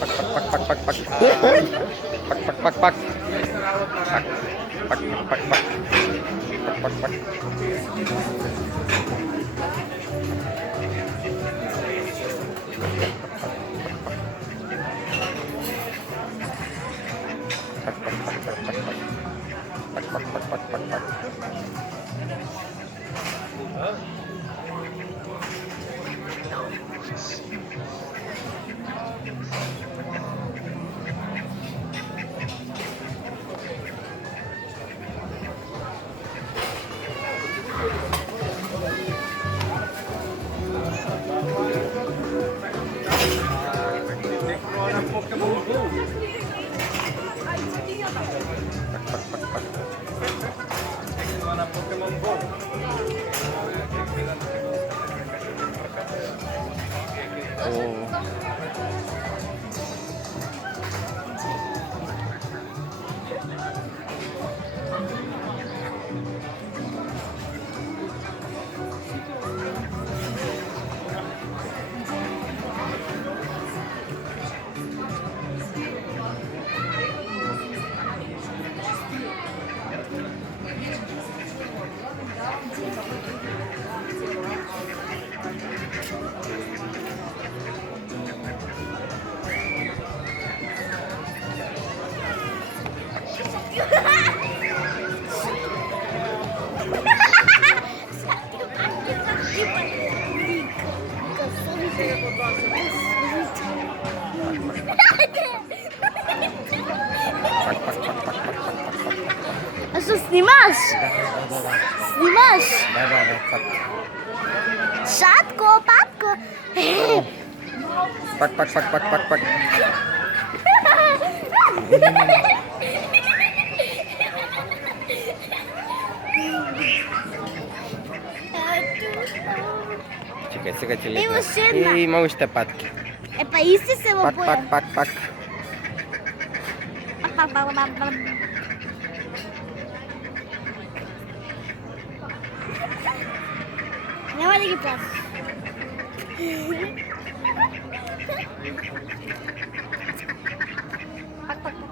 Pak, pak, pak, pak, pak. Pak, pak, pak, pak. Pak, pak, pak, pak. Pak, pak, pak. Pak, pak, pak, pak, pak, pak. Pak, pak, pak, pak, pak, pak. Oh. А что, снимаешь? Снимаешь? Да, Шатку, папку. пак. Пак. Чекай, сега ти Има легна. седна. И имам още патки. Па иsti се Пак, въпоя. пак. Няма да ги пазиш. Пак.